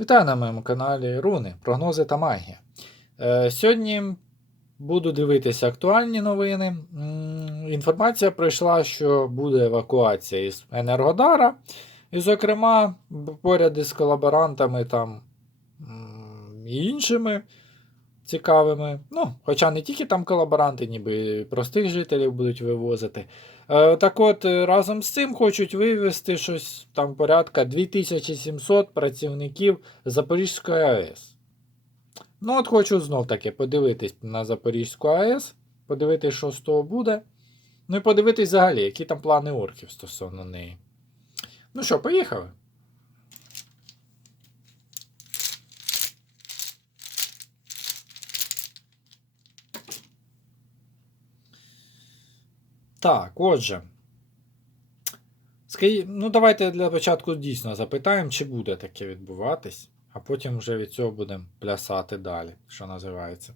Вітаю на моєму каналі Руни, прогнози та магія. Е, сьогодні буду дивитися актуальні новини. Інформація пройшла, що буде евакуація із Енергодара. І, зокрема, поряд із колаборантами там і іншими цікавими. Ну, хоча не тільки там колаборанти, ніби простих жителів будуть вивозити. Е, Так от, е, разом з цим хочуть вивести щось там порядка 2700 працівників Запорізької АЕС. Ну, от хочу знов таки подивитись на Запорізьку АЕС, подивитись, що з того буде. Ну і подивитись взагалі, які там плани орків стосовно неї. Ну що, поїхали? Так, отже. Ну давайте для початку дійсно запитаємо, чи буде таке відбуватись, а потім вже від цього будемо плясати далі, що називається.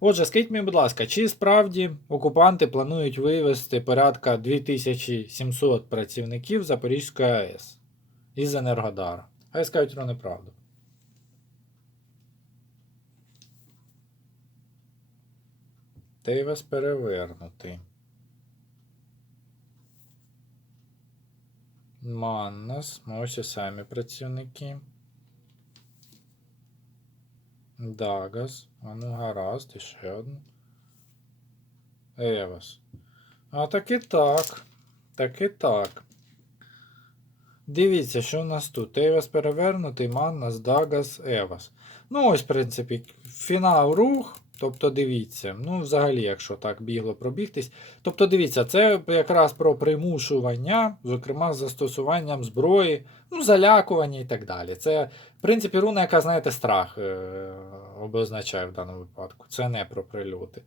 Отже, скажіть мені, будь ласка, чи справді окупанти планують вивезти порядка 2700 працівників Запорізької АЕС із Енергодара? Хай скажуть про неправду. Тейвес перевернутий. Маннас, ось і самі працівники. Дагас, а ну гаразд, і ще один. Евас. А так і так. Так і так. Дивіться, що в нас тут. Евас перевернутий, Маннас, Дагас, Евас. Ну, ось, в принципі, фінал рух. Тобто дивіться, ну, взагалі, якщо так бігло пробігтись. Тобто, дивіться, це якраз про примушування, зокрема, з застосуванням зброї, ну, залякування і так далі. Це, в принципі, руна, яка, знаєте, страх е- обозначає в даному випадку. Це не про прильоти.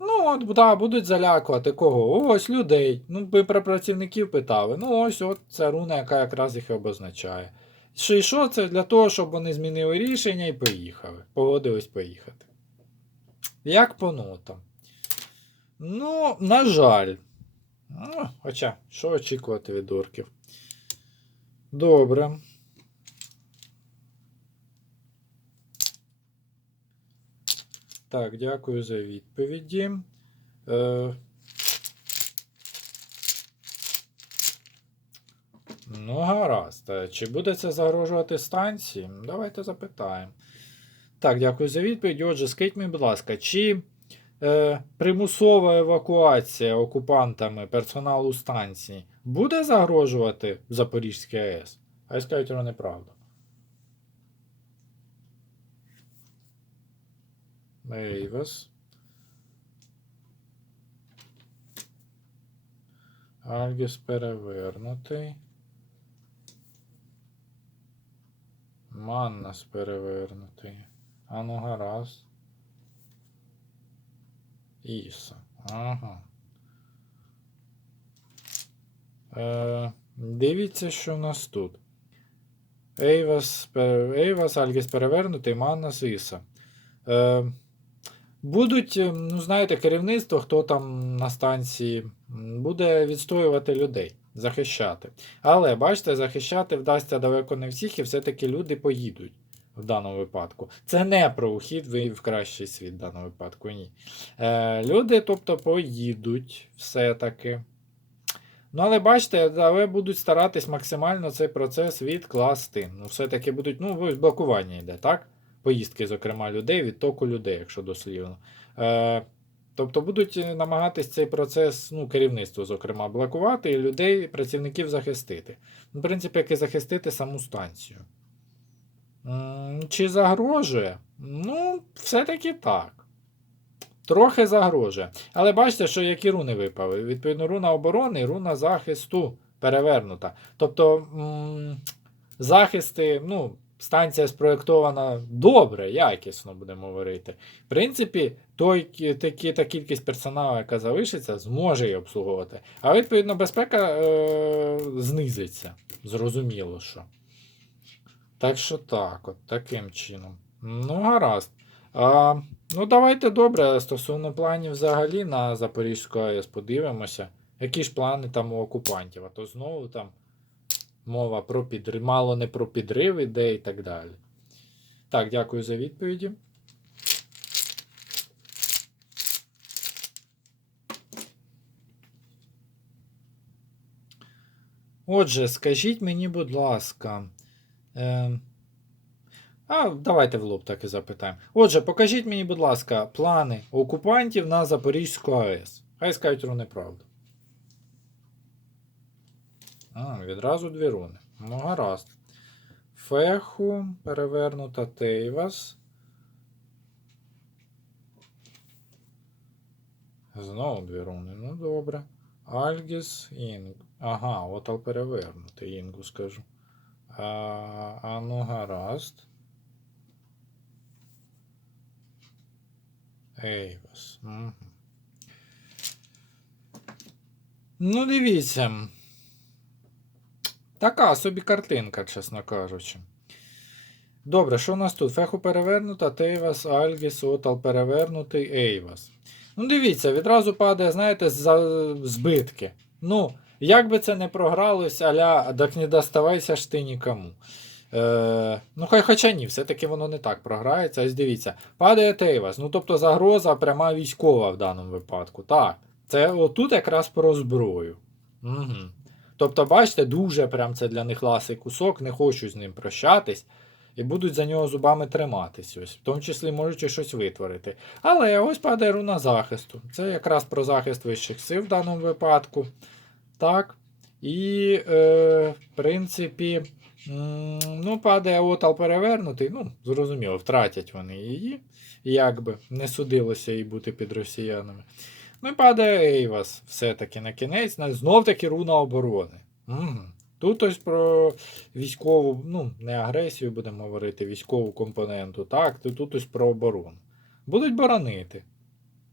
Ну, от, да, будуть залякувати кого? Ось людей. Ну, ви про працівників питали. Ну, ось от ця руна, яка якраз їх і обозначає. Що і що це для того, щоб вони змінили рішення і поїхали. Погодились поїхати. Як по нотам. Ну, на жаль. Ну, хоча, що очікувати від орків? Добре. Так, дякую за відповіді. Е... Ну, гаразд. Е, Чи буде це загрожувати станції? Давайте запитаємо. Так, дякую за відповідь. Отже, скажіть мені, будь ласка, чи е, примусова евакуація окупантами персоналу станції буде загрожувати Запорізькій АЕС? А скажуть про неправду. Ейвес. Альгіс перевернутий. Маннас перевернутий. А ну гаразд. Іса. Ага. Е, дивіться, що в нас тут. Ейвас, Ейвас Альгіс перевернутий, Маннас Іса. Е, будуть, е, ну знаєте, керівництво, хто там на станції, буде відстоювати людей, захищати. Але, бачите, захищати вдасться далеко не всіх, і все-таки люди поїдуть в даному випадку. Це не про ухід в кращий світ в даному випадку, ні. Е, люди, тобто, поїдуть все-таки. Ну, але бачите, але будуть старатись максимально цей процес відкласти. Ну, все-таки будуть, ну, блокування йде, так? Поїздки, зокрема, людей, відтоку людей, якщо дослівно. Е, тобто будуть е, намагатись цей процес, ну, керівництво, зокрема, блокувати і людей, працівників захистити. Ну, В принципі, як і захистити саму станцію. Чи загрожує? Ну, все-таки так. Трохи загрожує. Але бачите, що які руни випали. Відповідно, руна оборони і руна захисту перевернута. Тобто захисти, ну, станція спроєктована добре, якісно, будемо говорити. В принципі, той, такі, та кількість персоналу, яка залишиться, зможе її обслуговувати. А відповідно, безпека е, знизиться. Зрозуміло, що. Так що так, от таким чином. Ну, гаразд. А, ну, давайте добре. Стосовно планів взагалі на Запорізьку АЕС подивимося. Які ж плани там у окупантів? А то знову там мова про підрив, мало не про підрив іде і так далі. Так, дякую за відповіді. Отже, скажіть мені, будь ласка. Е, а, давайте в лоб так і запитаємо. Отже, покажіть мені, будь ласка, плани окупантів на Запорізьку АЕС. Хай скажуть руни правду. А, відразу дві руни. Ну, гаразд. Феху, перевернута Тейвас. Знову дві руни. Ну, добре. Альгіс, Інг. Ага, отал перевернутий, Інгу скажу. А, а ну гаразд. Ейвас. Угу. Ну, дивіться. Така собі картинка, чесно кажучи. Добре, що у нас тут? Феху перевернута, Тейвас, Альгіс, Отал перевернутий, Ейвас. Ну, дивіться, відразу падає, знаєте, збитки. Ну, як би це не програлось, аля, так не доставайся ж ти нікому. Е, ну, хай хоча ні, все-таки воно не так програється. Ось дивіться, падає Тейвас. Ну, тобто загроза пряма військова в даному випадку. Так, це отут якраз про зброю. Угу. Тобто, бачите, дуже прям це для них ласий кусок, не хочу з ним прощатись. І будуть за нього зубами триматись, ось, в тому числі можуть щось витворити. Але ось падає руна захисту. Це якраз про захист вищих сил в даному випадку. Так. І, е, в принципі, ну, падає отал перевернутий. Ну, зрозуміло, втратять вони її. Якби не судилося їй бути під росіянами. Ну і падає Ейвас все-таки на кінець, знов таки руна оборони. Угу. Тут ось про військову, ну, не агресію будемо говорити, військову компоненту, так, тут ось про оборону. Будуть боронити.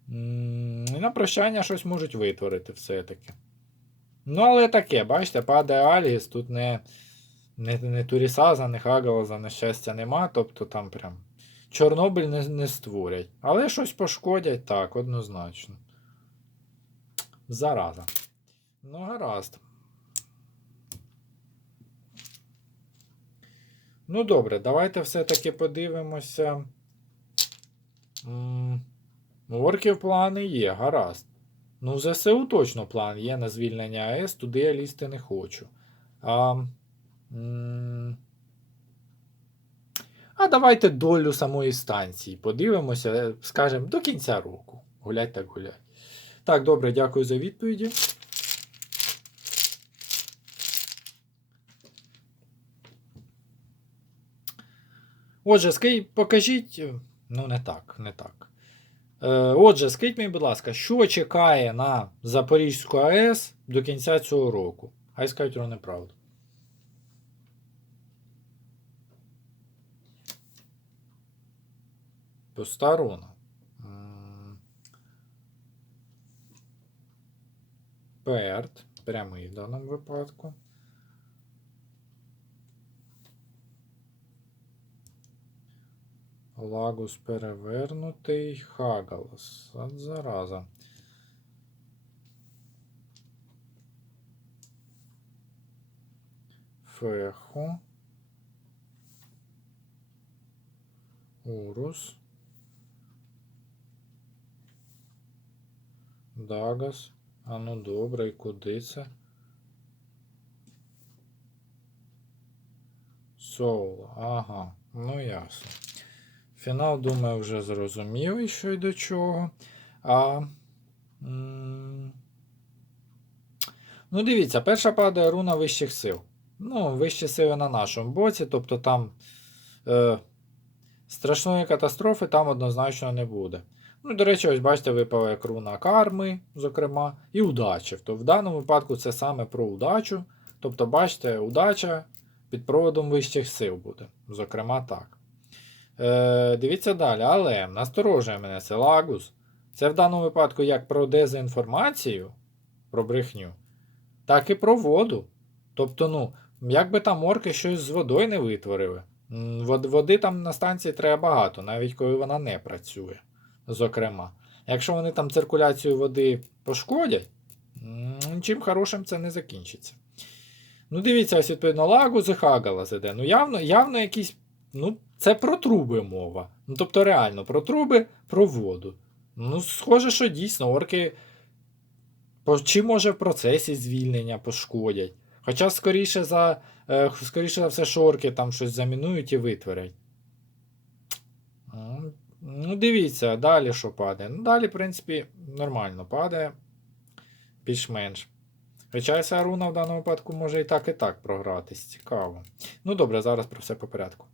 І на прощання щось можуть витворити все-таки. Ну, але таке, бачите, падає Аліс, тут не, не, не Турісаза, не Хагалаза, на щастя, нема, тобто там прям Чорнобиль не, не створять. Але щось пошкодять, так, однозначно. Зараза. Ну, гаразд. Ну, добре, давайте все-таки подивимося. У орків плани є, гаразд. Ну, в ЗСУ точно план є на звільнення АЕС, туди я лізти не хочу. А, а давайте долю самої станції подивимося, скажімо, до кінця року. Гулять так гулять. Так, добре, дякую за відповіді. Отже, скажіть, покажіть. Ну, не так, не так. Е, отже, скажіть мені, будь ласка, що чекає на Запорізьку АЕС до кінця цього року? Хай скажуть. Пуста руна. М, Перт. Прямий в даному випадку. Лагус перевернутий. Хагалас. От зараза. Феху. Урус. Дагас. А ну добре, і куди це? Соул. Ага, ну ясно. Фінал, думаю, вже зрозумілий, що й до чого. А. Ну, дивіться, перша падає руна вищих сил. Ну, вищі сили на нашому боці, тобто там е, страшної катастрофи там однозначно не буде. Ну, до речі, ось бачите, випала як руна карми, зокрема, і удачі. То в даному випадку це саме про удачу. Тобто, бачите, удача під проводом вищих сил буде. Зокрема, так. Е, Дивіться далі, але насторожує мене це Лагус. Це в даному випадку як про дезінформацію, про брехню, так і про воду. Тобто, ну, як би там орки щось з водою не витворили. Води там на станції треба багато, навіть коли вона не працює. Зокрема. Якщо вони там циркуляцію води пошкодять, м, чим хорошим це не закінчиться. Ну, дивіться, ось відповідно Лагус і Хагалас іде. Ну, явно, явно якісь. Ну, це про труби мова. Ну, тобто, реально, про труби, про воду. Ну, схоже, що дійсно орки. Чи може в процесі звільнення пошкодять. Хоча, скоріше за, е, скоріше за все, що орки там щось замінують і витворять. Ну, дивіться, далі що падає. Ну, далі, в принципі, нормально падає. Більш-менш. Хоча ця руна в даному випадку може і так, і так програтись. Цікаво. Ну добре, зараз про все по порядку.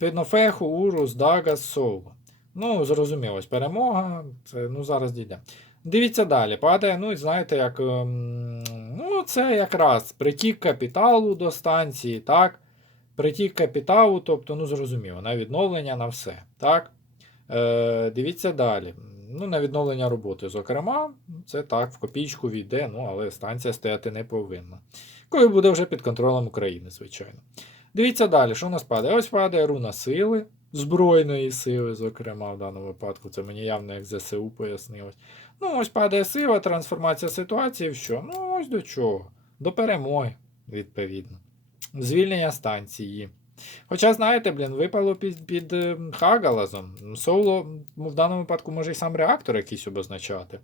Відповідно, Урус, Дагас, Соло. Ну, зрозуміло, перемога. Це, ну, зараз дійде. Дивіться далі. Падає, ну, знаєте, як. ем, ну, це якраз притік капіталу до станції, так? Притік капіталу, тобто, ну, зрозуміло, на відновлення, на все. Так? Е, дивіться далі. Ну, на відновлення роботи, зокрема, це так, в копійку війде, ну, але станція стояти не повинна. Коли буде вже під контролем України, звичайно. Дивіться далі, що у нас падає? Ось падає руна сили, збройної сили, зокрема, в даному випадку. Це мені явно як ЗСУ пояснилось. Ну, ось падає сила, трансформація ситуації що? Ну, ось до чого? До перемоги, відповідно. Звільнення станції. Хоча, знаєте, блін, випало під, під е, Хагалазом. Соло ну, в даному випадку може і сам реактор якийсь обозначати.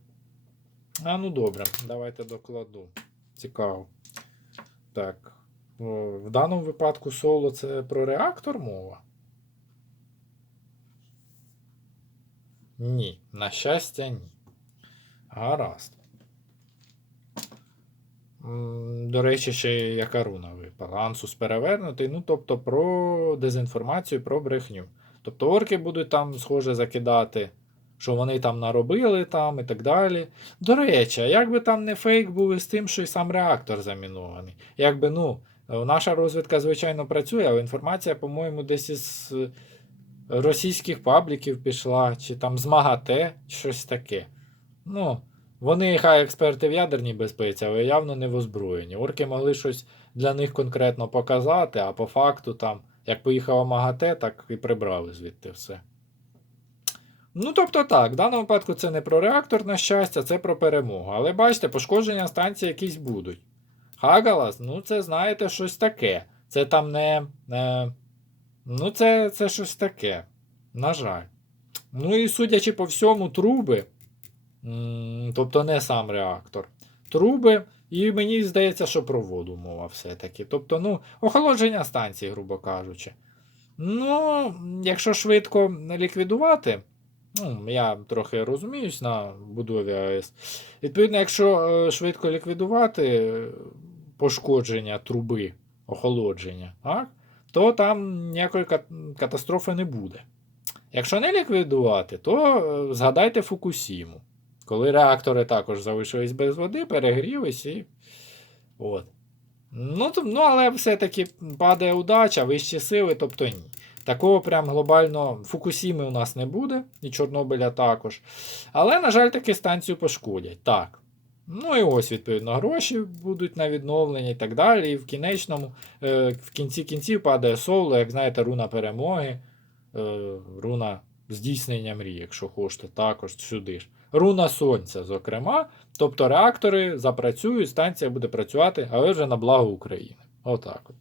А ну добре, давайте докладу. Цікаво. Так. В даному випадку соло це про реактор мова? Ні. На щастя, ні. Гаразд. До речі, ще яка руна випала? Ансус перевернутий. Ну, тобто про дезінформацію, про брехню. Тобто орки будуть там, схоже, закидати, що вони там наробили там і так далі. До речі, а як би там не фейк був із тим, що і сам реактор замінований? Якби, ну, наша розвідка, звичайно, працює, але інформація, по-моєму, десь із е, російських пабліків пішла, чи там з МАГАТЕ, щось таке. Ну, вони хай експерти в ядерній безпеці, але явно не в озброєнні. Орки могли щось для них конкретно показати, а по факту там, як поїхала МАГАТЕ, так і прибрали звідти все. Ну, тобто так, в даному випадку це не про реактор, на щастя, це про перемогу. Але бачите, пошкодження станції якісь будуть. Хагалас, ну це, знаєте, щось таке. Це там не. не ну, це, це щось таке. На жаль. Ну і судячи по всьому, труби. Тобто не сам реактор. Труби, і мені здається, що про воду мова все-таки. Тобто, ну, охолодження станції, грубо кажучи. Ну, якщо швидко ліквідувати, ну, я трохи розуміюсь на будові АЕС. Відповідно, якщо е, швидко ліквідувати е, пошкодження труби, охолодження, так, то там ніякої катастрофи не буде. Якщо не ліквідувати, то е, згадайте Фукусіму. Коли реактори також залишились без води, перегрілись і. От. Ну, ну, але все-таки падає удача, вищі сили, тобто ні. Такого прям глобально Фукусіми у нас не буде, і Чорнобиля також. Але, на жаль, таки станцію пошкодять. Так. Ну і ось, відповідно, гроші будуть на відновлення і так далі. І в кінечному, е, в кінці кінців падає соло, як знаєте, руна перемоги, е, руна здійснення мрії, якщо хочете, також сюди ж. Руна сонця, зокрема. Тобто реактори запрацюють, станція буде працювати, але вже на благо України. Отак от.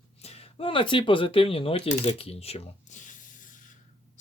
Ну, на цій позитивній ноті і закінчимо.